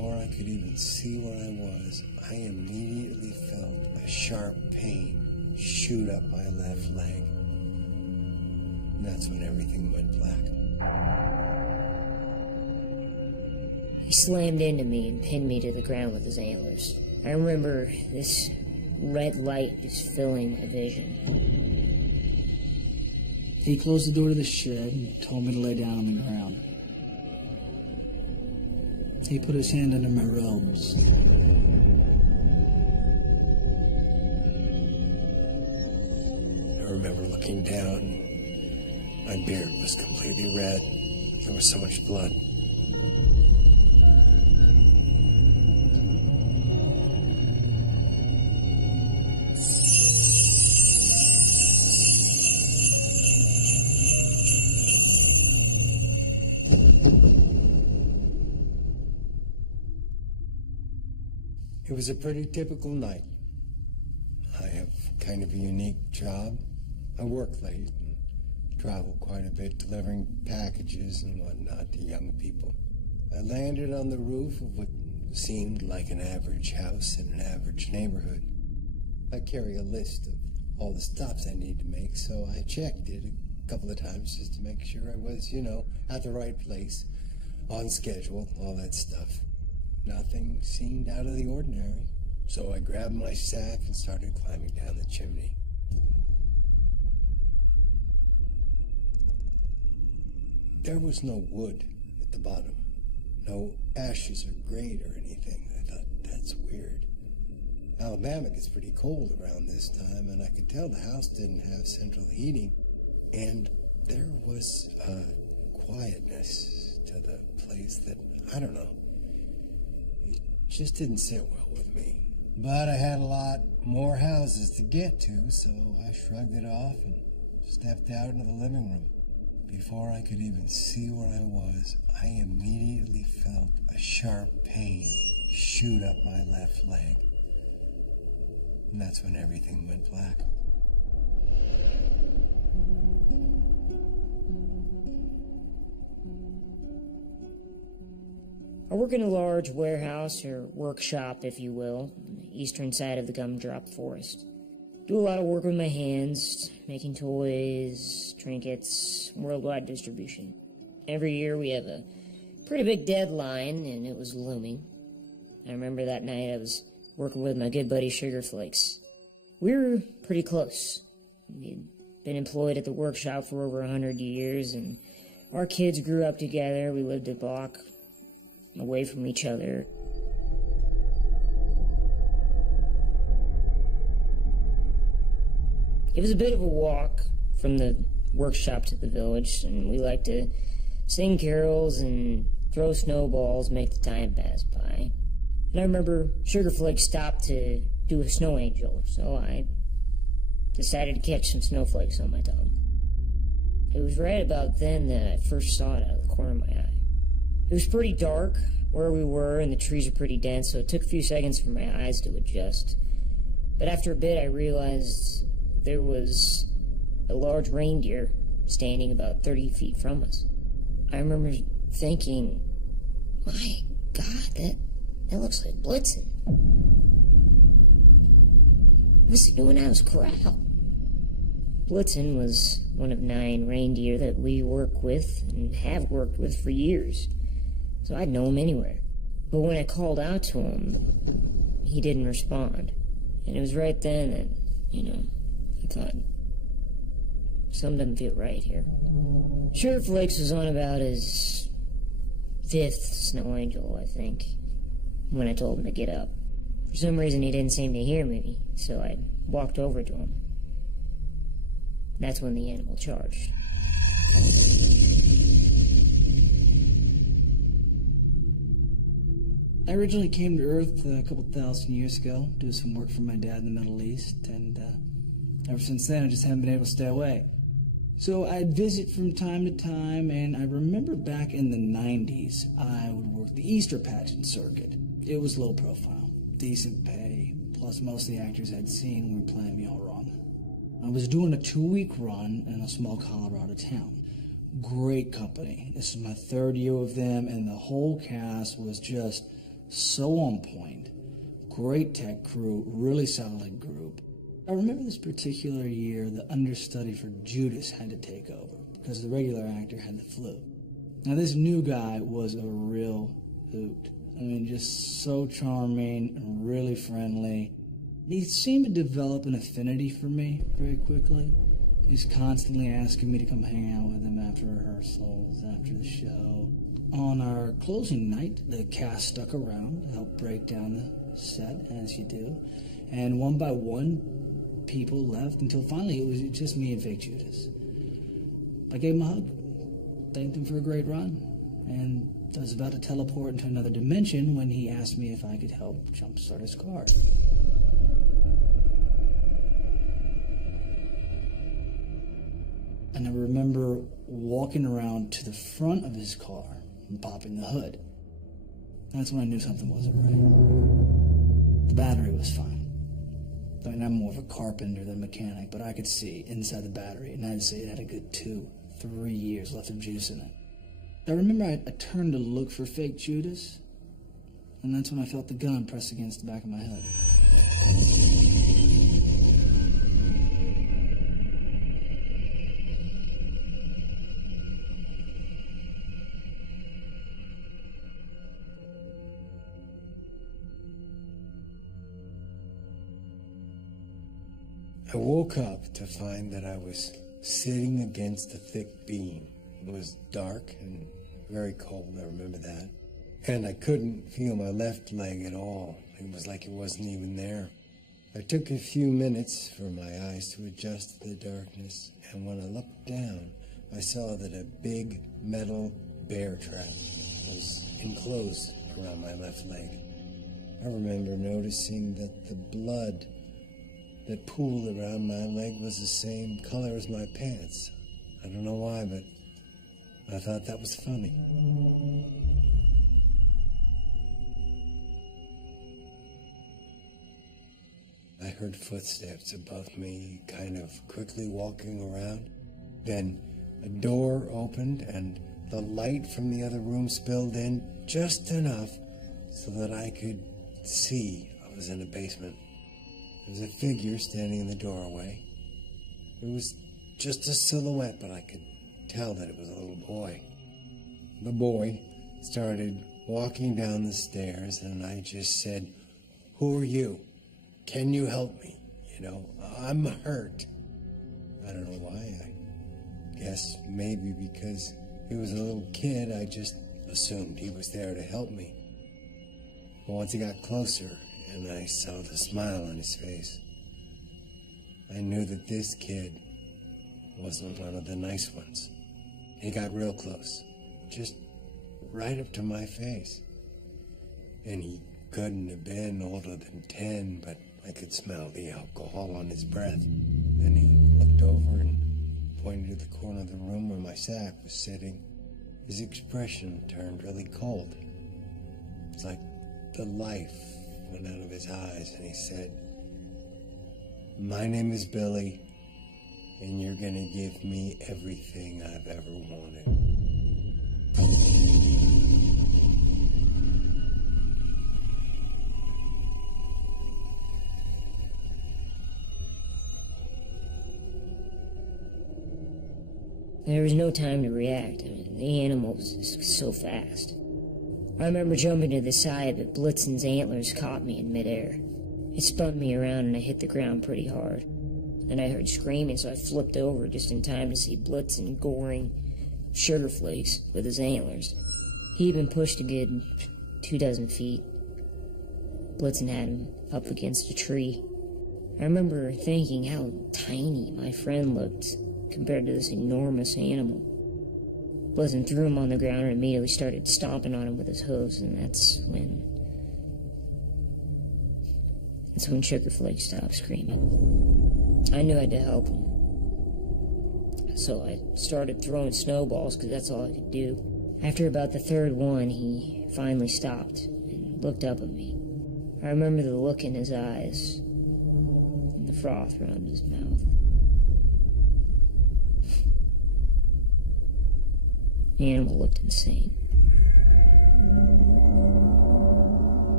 Before I could even see where I was, I immediately felt a sharp pain shoot up my left leg. And that's when everything went black. He slammed into me and pinned me to the ground with his antlers. I remember this red light just filling my vision. He closed the door to the shed and told me to lay down on the ground. He put his hand under my robes. I remember looking down. My beard was completely red. There was so much blood. It was a pretty typical night. I have kind of a unique job. I work late and travel quite a bit delivering packages and whatnot to young people. I landed on the roof of what seemed like an average house in an average neighborhood. I carry a list of all the stops I need to make, so I checked it a couple of times just to make sure I was, at the right place, on schedule, all that stuff. Nothing seemed out of the ordinary, so I grabbed my sack and started climbing down the chimney. There was no wood at the bottom, no ashes or grate or anything. I thought, that's weird. Alabama gets pretty cold around this time, and I could tell the house didn't have central heating, and there was a quietness to the place that, I don't know, just didn't sit well with me. But I had a lot more houses to get to, so I shrugged it off and stepped out into the living room. Before I could even see where I was, I immediately felt a sharp pain shoot up my left leg. And that's when everything went black. I work in a large warehouse, or workshop, if you will, on the eastern side of the gumdrop forest. Do a lot of work with my hands, making toys, trinkets, worldwide distribution. Every year we have a pretty big deadline, and it was looming. I remember that night I was working with my good buddy Sugar Flakes. We were pretty close. We'd been employed at the workshop for over 100 years, and our kids grew up together. We lived a block away from each other. It was a bit of a walk from the workshop to the village, and we liked to sing carols and throw snowballs, make the time pass by. And I remember Sugarflake stopped to do a snow angel, so I decided to catch some snowflakes on my tongue. It was right about then that I first saw it out of the corner of my eye. It was pretty dark where we were, and the trees are pretty dense, so it took a few seconds for my eyes to adjust. But after a bit, I realized there was a large reindeer standing about 30 feet from us. I remember thinking, my God, that looks like Blitzen. What's he doing out of his corral? Blitzen was one of 9 reindeer that we work with and have worked with for years, so I'd know him anywhere. But when I called out to him, he didn't respond. And it was right then that, I thought, something doesn't feel right here. Sugar Flakes was on about his 5th snow angel, I think, when I told him to get up. For some reason, he didn't seem to hear me, so I walked over to him. That's when the animal charged. I originally came to Earth a couple thousand years ago, doing some work for my dad in the Middle East, and ever since then I just haven't been able to stay away. So I'd visit from time to time, and I remember back in the 90s, I would work the Easter pageant circuit. It was low profile, decent pay, plus most of the actors I'd seen were playing me all wrong. I was doing a 2-week run in a small Colorado town. Great company. This is my 3rd year with them, and the whole cast was just so on point. Great tech crew, really solid group. I remember this particular year, the understudy for Judas had to take over because the regular actor had the flu. Now, this new guy was a real hoot. I mean, just so charming and really friendly. He seemed to develop an affinity for me very quickly. He's constantly asking me to come hang out with him after rehearsals, after the show. On our closing night, the cast stuck around to help break down the set, as you do. And one by one, people left until finally it was just me and Fake Judas. I gave him a hug, thanked him for a great run, and I was about to teleport into another dimension when he asked me if I could help jumpstart his car. And I remember walking around to the front of his car and popping the hood. That's when I knew something wasn't right. The battery was fine. I mean, I'm more of a carpenter than a mechanic, but I could see inside the battery, and I'd say it had a good 2-3 years left of juice in it. I remember I turned to look for Fake Judas, and that's when I felt the gun press against the back of my head. I woke up to find that I was sitting against a thick beam. It was dark and very cold, I remember that. And I couldn't feel my left leg at all. It was like it wasn't even there. I took a few minutes for my eyes to adjust to the darkness, and when I looked down, I saw that a big metal bear trap was enclosed around my left leg. I remember noticing that the blood that pooled around my leg was the same color as my pants. I don't know why, but I thought that was funny. I heard footsteps above me, kind of quickly walking around. Then a door opened and the light from the other room spilled in just enough so that I could see I was in a basement. There was a figure standing in the doorway. It was just a silhouette, but I could tell that it was a little boy. The boy started walking down the stairs, and I just said, "Who are you? Can you help me? You know, I'm hurt." I don't know why. I guess maybe because he was a little kid, I just assumed he was there to help me. But once he got closer, and I saw the smile on his face, I knew that this kid wasn't one of the nice ones. He got real close, just right up to my face. And he couldn't have been older than 10, but I could smell the alcohol on his breath. Then he looked over and pointed to the corner of the room where my sack was sitting. His expression turned really cold. It's like the life went out of his eyes, and he said, "My name is Billy, and you're gonna give me everything I've ever wanted." There was no time to react. I mean, the animal was so fast. I remember jumping to the side, but Blitzen's antlers caught me in midair. It spun me around and I hit the ground pretty hard. And I heard screaming, so I flipped over just in time to see Blitzen goring Sugar Flakes with his antlers. He'd been pushed a good 24 feet. Blitzen had him up against a tree. I remember thinking how tiny my friend looked compared to this enormous animal. Blitzen threw him on the ground and immediately started stomping on him with his hooves, and that's when Sugar Flake stopped screaming. I knew I had to help him. So I started throwing snowballs because that's all I could do. After about the third one, he finally stopped and looked up at me. I remember the look in his eyes and the froth around his mouth. The animal looked insane.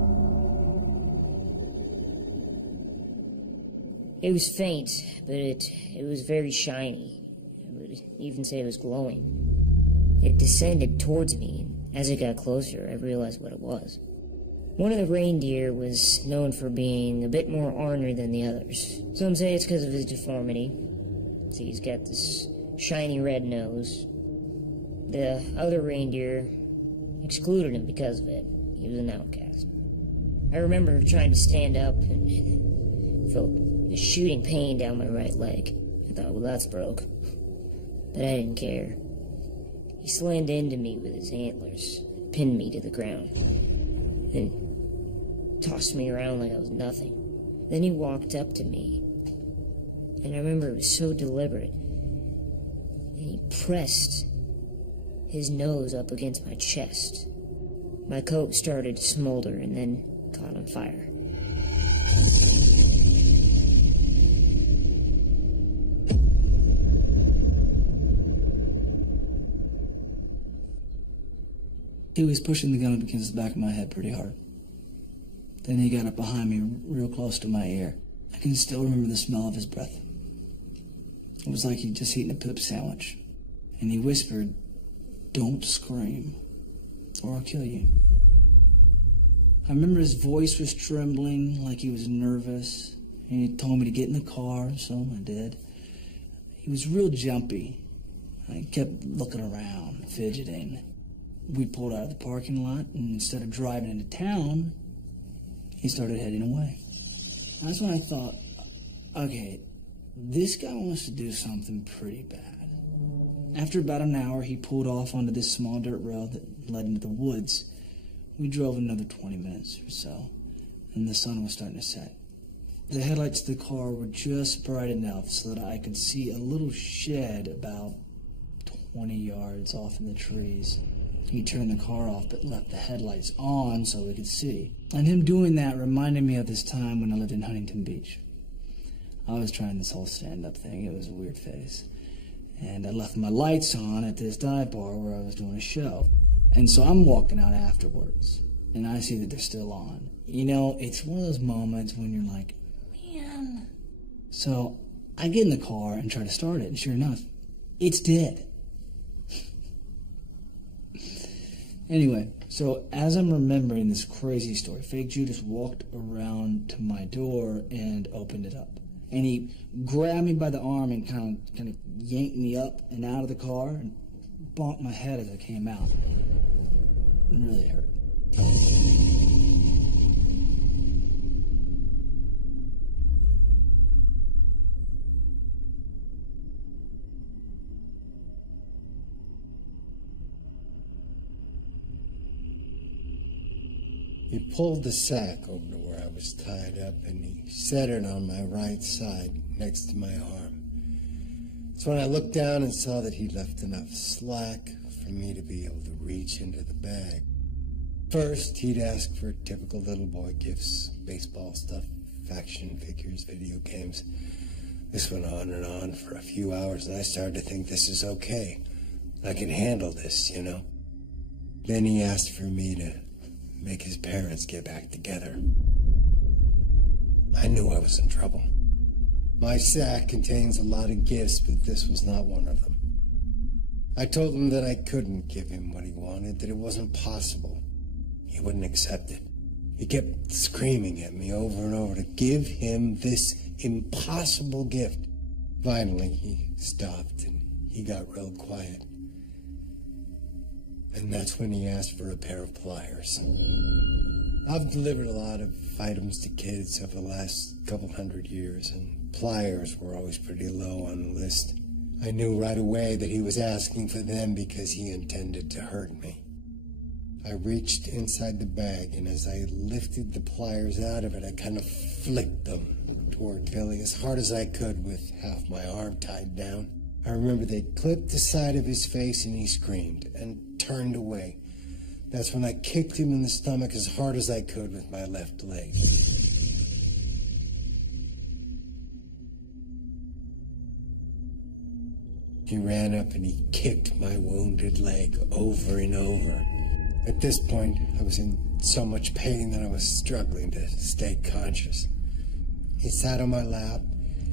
It was faint, but it was very shiny. I would even say it was glowing. It descended towards me, and as it got closer, I realized what it was. One of the reindeer was known for being a bit more ornery than the others. Some say it's because of his deformity. See, he's got this shiny red nose. The other reindeer excluded him because of it. He was an outcast. I remember trying to stand up and felt a shooting pain down my right leg. I thought, well, that's broke. But I didn't care. He slammed into me with his antlers, pinned me to the ground, and tossed me around like I was nothing. Then he walked up to me, and I remember it was so deliberate, and he pressed his nose up against my chest. My coat started to smolder and then caught on fire. He was pushing the gun up against the back of my head pretty hard. Then he got up behind me real close to my ear. I can still remember the smell of his breath. It was like he'd just eaten a poop sandwich. And he whispered, "Don't scream, or I'll kill you." I remember his voice was trembling, like he was nervous. And he told me to get in the car, so I did. He was real jumpy. I kept looking around, fidgeting. We pulled out of the parking lot, and instead of driving into town, he started heading away. That's when I thought, okay, this guy wants to do something pretty bad. After about an hour, he pulled off onto this small dirt road that led into the woods. We drove another 20 minutes or so, and the sun was starting to set. The headlights of the car were just bright enough so that I could see a little shed about 20 yards off in the trees. He turned the car off but left the headlights on so we could see. And him doing that reminded me of this time when I lived in Huntington Beach. I was trying this whole stand-up thing. It was a weird phase. And I left my lights on at this dive bar where I was doing a show. And so I'm walking out afterwards, and I see that they're still on. You know, it's one of those moments when you're like, man. So I get in the car and try to start it, and sure enough, it's dead. Anyway, so as I'm remembering this crazy story, Fake Judas walked around to my door and opened it up. And he grabbed me by the arm and kind of yanked me up and out of the car and bonked my head as I came out. It really hurt. He pulled the sack over to where I was tied up, and he set it on my right side next to my arm. That's when I looked down and saw that he'd left enough slack for me to be able to reach into the bag. First, he'd ask for typical little boy gifts, baseball stuff, action figures, video games. This went on and on for a few hours, and I started to think this is okay. I can handle this, you know. Then he asked for me to make his parents get back together. I knew I was in trouble. My sack contains a lot of gifts, but this was not one of them. I told him that I couldn't give him what he wanted, that it wasn't possible. He wouldn't accept it. He kept screaming at me over and over to give him this impossible gift. Finally, he stopped and he got real quiet. And that's when he asked for a pair of pliers. I've delivered a lot of items to kids over the last couple 100 years, and pliers were always pretty low on the list. I knew right away that he was asking for them because he intended to hurt me. I reached inside the bag, and as I lifted the pliers out of it, I kind of flicked them toward Billy as hard as I could with half my arm tied down. I remember they clipped the side of his face, and he screamed and turned away. That's when I kicked him in the stomach as hard as I could with my left leg. He ran up and he kicked my wounded leg over and over. At this point, I was in so much pain that I was struggling to stay conscious. He sat on my lap,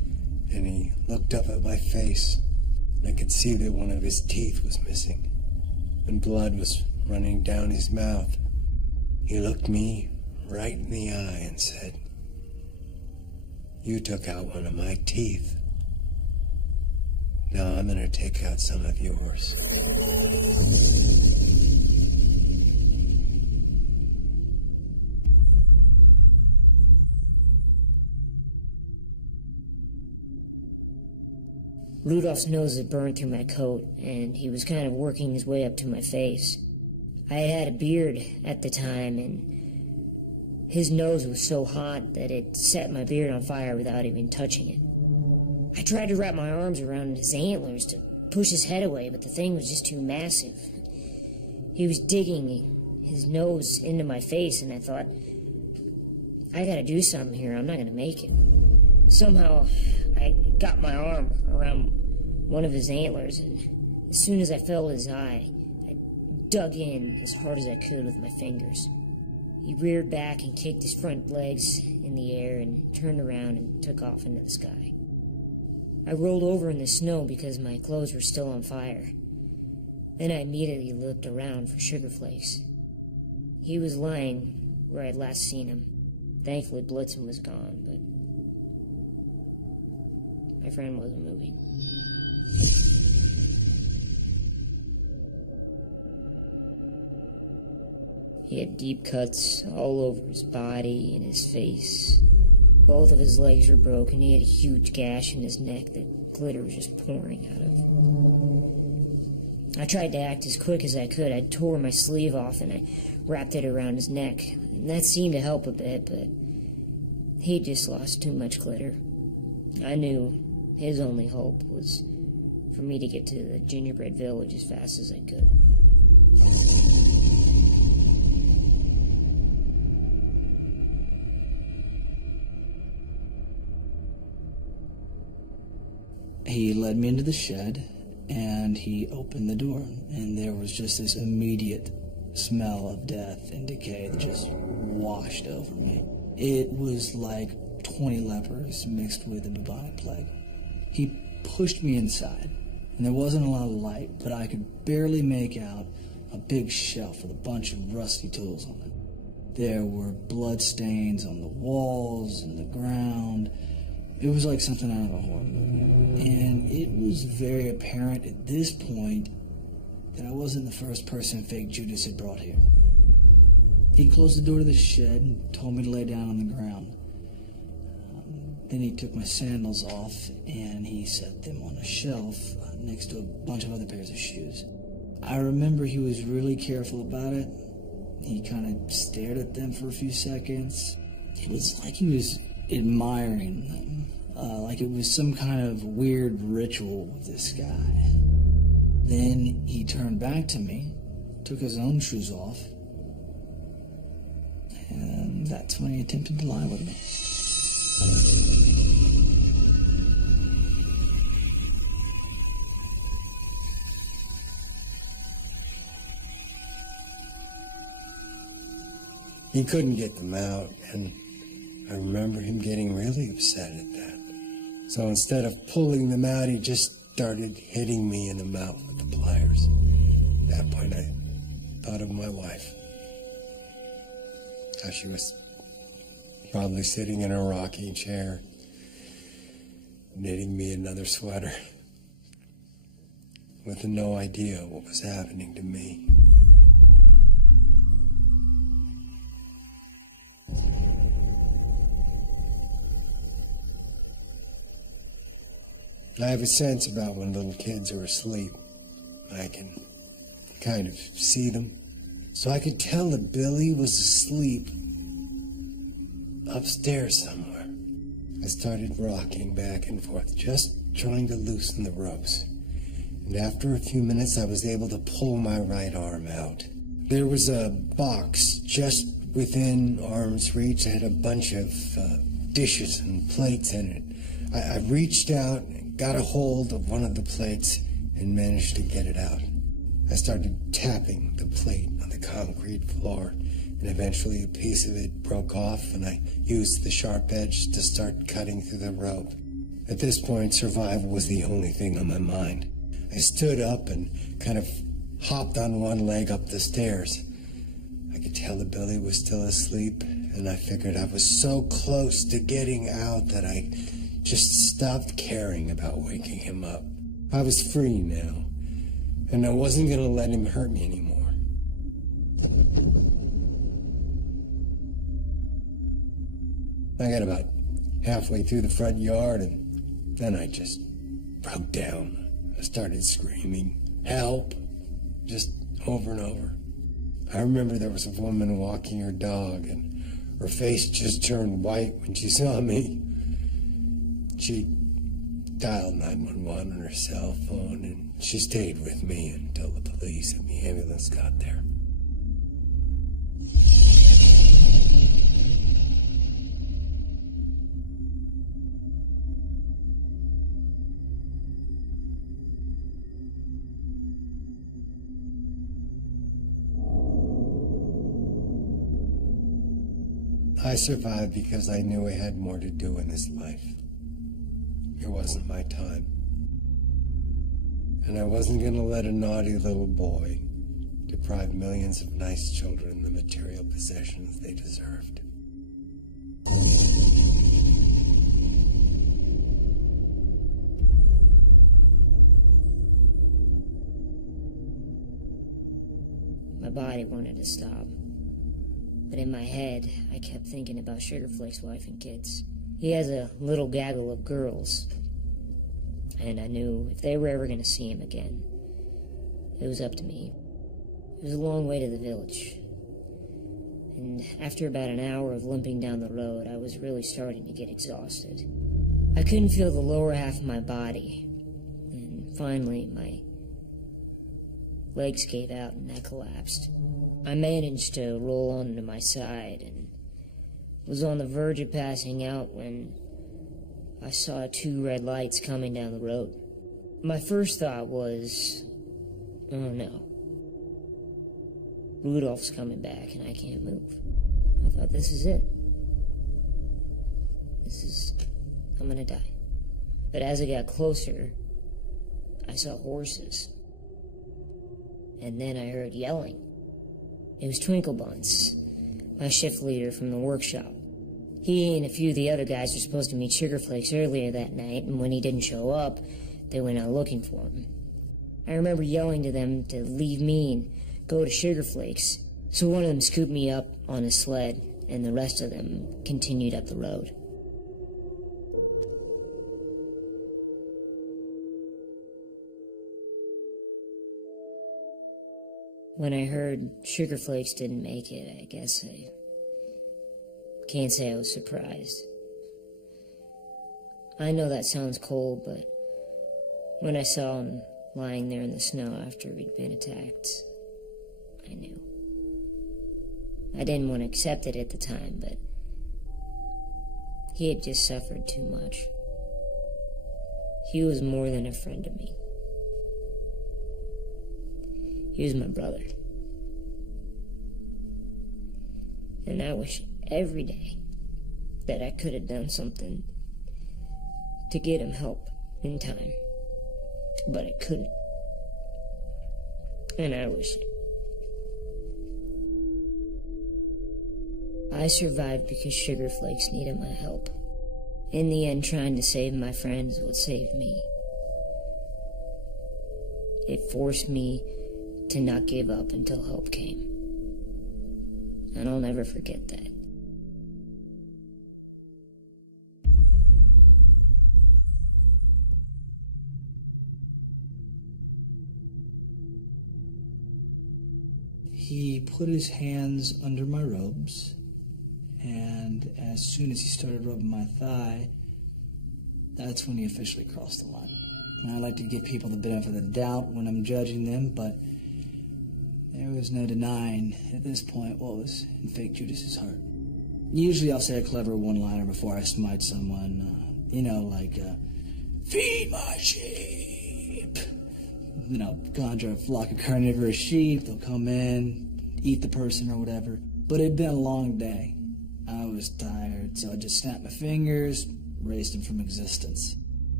and he looked up at my face. I could see that one of his teeth was missing, and blood was running down his mouth. He looked me right in the eye and said, "You took out one of my teeth. Now I'm gonna take out some of yours." Rudolph's nose had burned through my coat, and he was kind of working his way up to my face. I had a beard at the time, and his nose was so hot that it set my beard on fire without even touching it. I tried to wrap my arms around his antlers to push his head away, but the thing was just too massive. He was digging his nose into my face, and I thought, I gotta do something here, I'm not gonna make it. Somehow, I got my arm around one of his antlers, and as soon as I felt his eye, I dug in as hard as I could with my fingers. He reared back and kicked his front legs in the air and turned around and took off into the sky. I rolled over in the snow because my clothes were still on fire. Then I immediately looked around for Sugar Flakes. He was lying where I'd last seen him. Thankfully, Blitzen was gone, but my friend wasn't moving. He had deep cuts all over his body and his face. Both of his legs were broken. He had a huge gash in his neck that glitter was just pouring out of. I tried to act as quick as I could. I tore my sleeve off and I wrapped it around his neck. And that seemed to help a bit, but he just lost too much glitter. I knew his only hope was for me to get to the gingerbread village as fast as I could. He led me into the shed, and he opened the door, and there was just this immediate smell of death and decay that just washed over me. It was like 20 lepers mixed with the bubonic plague. He pushed me inside, and there wasn't a lot of light, but I could barely make out a big shelf with a bunch of rusty tools on it. There were blood stains on the walls and the ground. It was like something out of a horror movie. And it was very apparent at this point that I wasn't the first person Fake Judas had brought here. He closed the door to the shed and told me to lay down on the ground. Then he took my sandals off and he set them on a shelf next to a bunch of other pairs of shoes. I remember he was really careful about it. He kind of stared at them for a few seconds. It was like he was admiring them, like it was some kind of weird ritual with this guy. Then he turned back to me, took his own shoes off, and that's when he attempted to lie with me. He couldn't get them out, and I remember him getting really upset at that. So instead of pulling them out, he just started hitting me in the mouth with the pliers. At that point, I thought of my wife. How she was probably sitting in a rocking chair, knitting me another sweater, with no idea what was happening to me. I have a sense about when little kids are asleep. I can kind of see them. So I could tell that Billy was asleep upstairs somewhere. I started rocking back and forth, just trying to loosen the ropes. And after a few minutes, I was able to pull my right arm out. There was a box just within arm's reach. It had a bunch of dishes and plates in it. I reached out, got a hold of one of the plates, and managed to get it out. I started tapping the plate on the concrete floor, and eventually a piece of it broke off, and I used the sharp edge to start cutting through the rope. At this point, survival was the only thing on my mind. I stood up and kind of hopped on one leg up the stairs. I could tell that Billy was still asleep, and I figured I was so close to getting out that I just stopped caring about waking him up. I was free now, and I wasn't going to let him hurt me anymore. I got about halfway through the front yard, and then I just broke down. I started screaming, "Help!" just over and over. I remember there was a woman walking her dog, and her face just turned white when she saw me. She dialed 911 on her cell phone, and she stayed with me until the police and the ambulance got there. I survived because I knew I had more to do in this life. It wasn't my time. And I wasn't going to let a naughty little boy deprive millions of nice children the material possessions they deserved. My body wanted to stop. But in my head, I kept thinking about Sugar Flake's wife and kids. He has a little gaggle of girls. And I knew if they were ever going to see him again, it was up to me. It was a long way to the village. And after about an hour of limping down the road, I was really starting to get exhausted. I couldn't feel the lower half of my body. And finally, my legs gave out and I collapsed. I managed to roll onto my side and was on the verge of passing out when I saw 2 red lights coming down the road. My first thought was, oh no, Rudolph's coming back and I can't move. I thought, this is it. I'm gonna die. But as I got closer, I saw horses. And then I heard yelling. It was Twinkle Buns, my shift leader from the workshop. He and a few of the other guys were supposed to meet Sugar Flakes earlier that night, and when he didn't show up, they went out looking for him. I remember yelling to them to leave me and go to Sugar Flakes, so one of them scooped me up on a sled, and the rest of them continued up the road. When I heard Sugar Flakes didn't make it, I guess I can't say I was surprised. I know that sounds cold, but when I saw him lying there in the snow after he'd been attacked, I knew. I didn't want to accept it at the time, but he had just suffered too much. He was more than a friend to me. He was my brother. And I wish every day that I could have done something to get him help in time. But I couldn't. And I wish it. I survived because Sugar Flakes needed my help. In the end, trying to save my friends is what saved me. It forced me to not give up until help came. And I'll never forget that. He put his hands under my robes, and as soon as he started rubbing my thigh, that's when he officially crossed the line. And I like to give people the benefit of the doubt when I'm judging them, but there was no denying at this point what was in fake Judas's heart. Usually I'll say a clever one-liner before I smite someone, like, feed my sheep. Conjure a flock of carnivorous sheep, they'll come in, eat the person or whatever. But it'd been a long day. I was tired, so I just snapped my fingers, erased him from existence.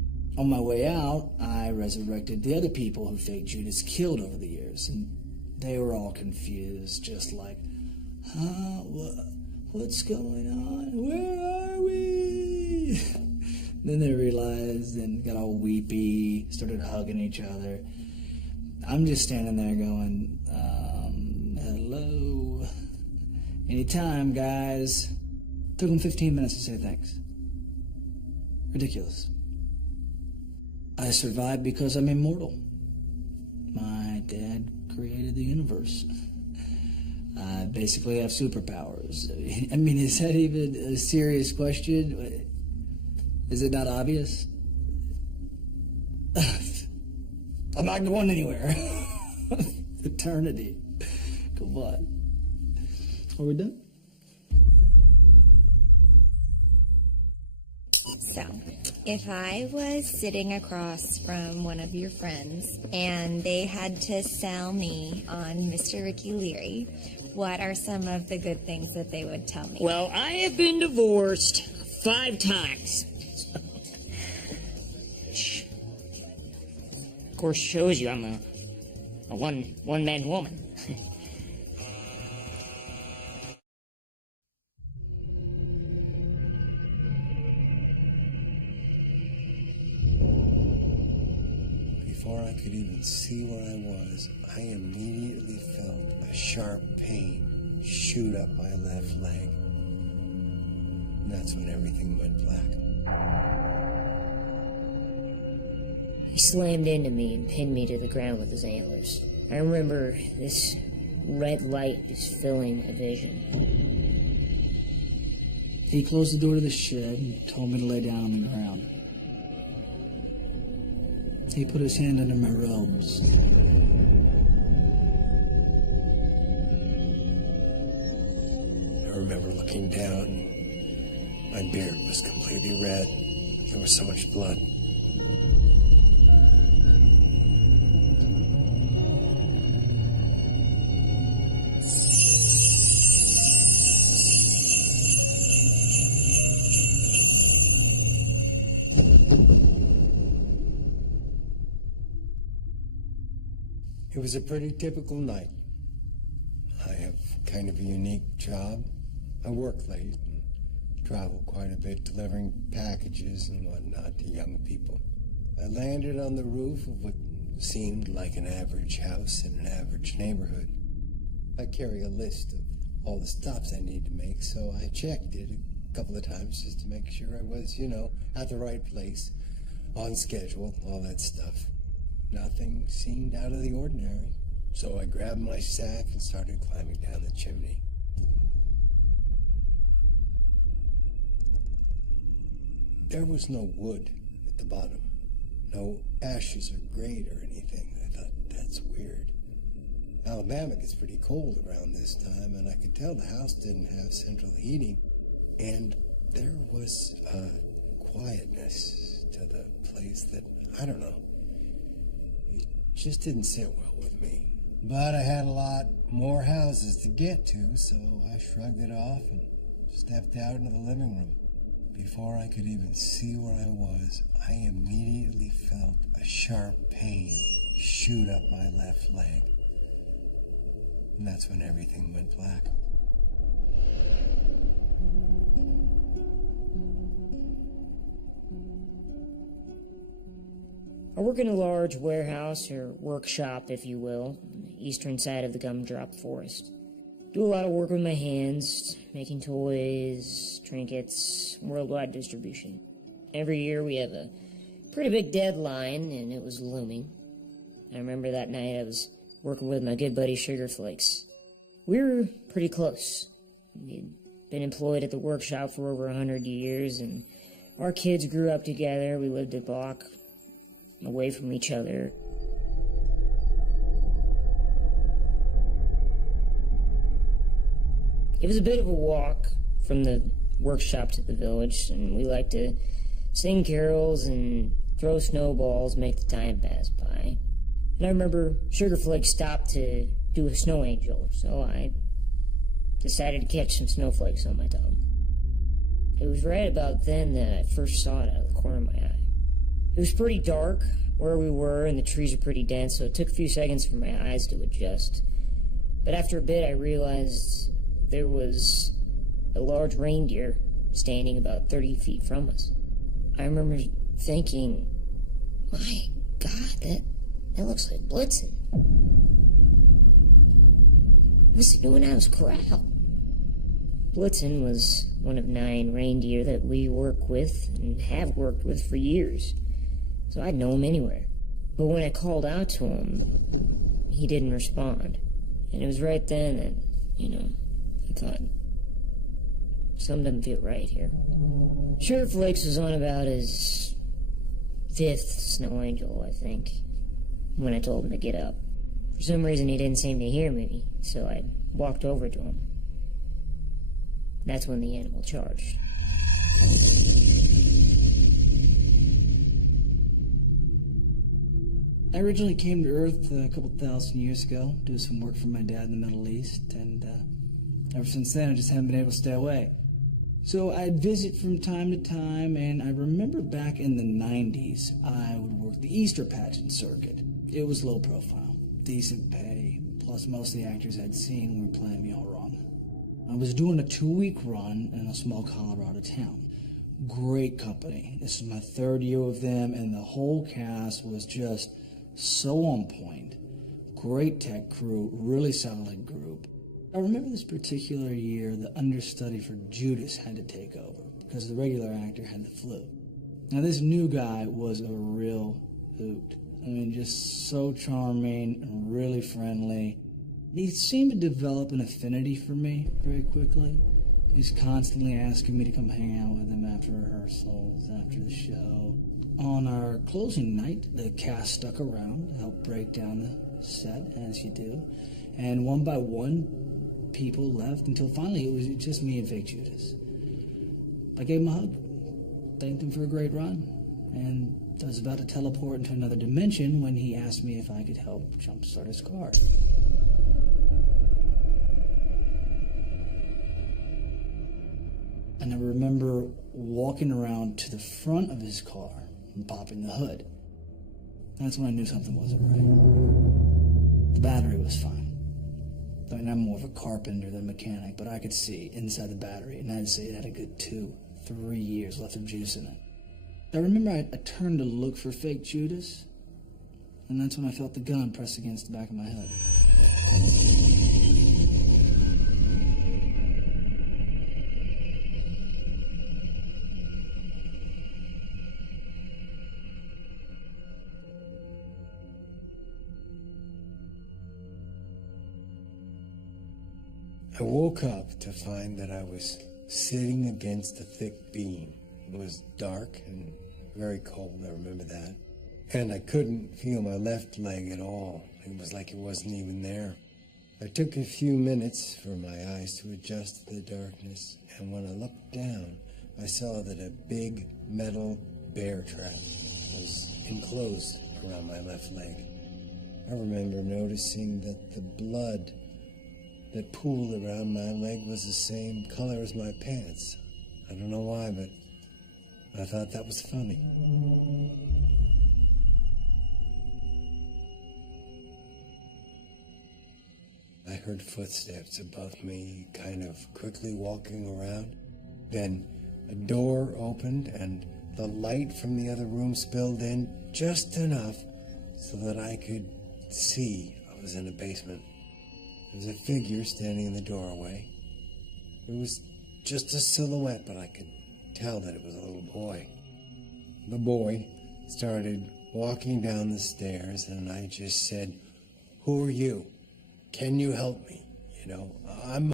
On my way out, I resurrected the other people who fake Judas killed over the years, and they were all confused, just like, what's going on? Where are we? Then they realized and got all weepy, started hugging each other. I'm just standing there going, hello. Anytime, guys. Took them 15 minutes to say thanks. Ridiculous. I survived because I'm immortal. My dad created the universe. I basically have superpowers. I mean, is that even a serious question? Is it not obvious? I'm not going anywhere. Eternity. Come on. Are we done? So, if I was sitting across from one of your friends and they had to sell me on Mr. Ricky Leary, what are some of the good things that they would tell me? Well, I have been divorced 5 times. Of course, shows you I'm a one-man woman. Before I could even see where I was, I immediately felt a sharp pain shoot up my left leg. And that's when everything went black. He slammed into me and pinned me to the ground with his antlers. I remember this red light just filling my vision. He closed the door to the shed and told me to lay down on the ground. He put his hand under my robes. I remember looking down. My beard was completely red. There was so much blood. It was a pretty typical night. I have kind of a unique job. I work late and travel quite a bit delivering packages and whatnot to young people. I landed on the roof of what seemed like an average house in an average neighborhood. I carry a list of all the stops I need to make, so I checked it a couple of times just to make sure I was, at the right place, on schedule, all that stuff. Nothing seemed out of the ordinary, so I grabbed my sack and started climbing down the chimney. There was no wood at the bottom, no ashes or grate or anything. I thought, that's weird. Alabama gets pretty cold around this time, and I could tell the house didn't have central heating, and there was a quietness to the place that, I don't know, just didn't sit well with me. But I had a lot more houses to get to, so I shrugged it off and stepped out into the living room. Before I could even see where I was, I immediately felt a sharp pain shoot up my left leg. And that's when everything went black. I work in a large warehouse, or workshop, if you will, on the eastern side of the gumdrop forest. Do a lot of work with my hands, making toys, trinkets, worldwide distribution. Every year we have a pretty big deadline, and it was looming. I remember that night I was working with my good buddy Sugar Flakes. We were pretty close. We'd been employed at the workshop for over 100 years, and our kids grew up together. We lived a block away from each other. It was a bit of a walk from the workshop to the village, and we liked to sing carols and throw snowballs, make the time pass by. And I remember Sugar Flakes stopped to do a snow angel, so I decided to catch some snowflakes on my tongue. It was right about then that I first saw it out of the corner of my eye. It was pretty dark where we were, and the trees are pretty dense, so it took a few seconds for my eyes to adjust. But after a bit, I realized there was a large reindeer standing about 30 feet from us. I remember thinking, my God, that looks like Blitzen. What's he doing out of his corral? Blitzen was one of 9 reindeer that we work with and have worked with for years, so I'd know him anywhere. But when I called out to him, he didn't respond. And it was right then that, I thought, something doesn't feel right here. Sheriff Lakes was on about his 5th snow angel, I think, when I told him to get up. For some reason, he didn't seem to hear me, so I walked over to him. That's when the animal charged. I originally came to Earth a couple thousand years ago, do some work for my dad in the Middle East, and ever since then I just haven't been able to stay away. So I'd visit from time to time, and I remember back in the 90s, I would work the Easter pageant circuit. It was low profile, decent pay, plus most of the actors I'd seen were playing me all wrong. I was doing a 2-week run in a small Colorado town. Great company. This is my 3rd year with them, and the whole cast was just so on point. Great tech crew, really solid group. I remember this particular year, the understudy for Judas had to take over because the regular actor had the flu. Now this new guy was a real hoot. I mean, just so charming and really friendly. He seemed to develop an affinity for me very quickly. He's constantly asking me to come hang out with him after rehearsals, after the show. On our closing night, the cast stuck around to help break down the set, as you do. And one by one, people left until finally it was just me and Fake Judas. I gave him a hug, thanked him for a great run, and I was about to teleport into another dimension when he asked me if I could help jumpstart his car. And I remember walking around to the front of his car and popping the hood. That's when I knew something wasn't right. The battery was fine. I mean, I'm more of a carpenter than a mechanic, but I could see inside the battery, and I'd say it had a good 2-3 years left of juice in it. I remember I turned to look for Fake Judas, and that's when I felt the gun pressed against the back of my head. I woke up to find that I was sitting against a thick beam. It was dark and very cold, I remember that. And I couldn't feel my left leg at all. It was like it wasn't even there. I took a few minutes for my eyes to adjust to the darkness, and when I looked down, I saw that a big metal bear trap was enclosed around my left leg. I remember noticing that the blood that pooled around my leg was the same color as my pants. I don't know why, but I thought that was funny. I heard footsteps above me, kind of quickly walking around. Then a door opened and the light from the other room spilled in just enough so that I could see I was in a basement. There was a figure standing in the doorway. It was just a silhouette, but I could tell that it was a little boy. The boy started walking down the stairs, and I just said, "Who are you? Can you help me? I'm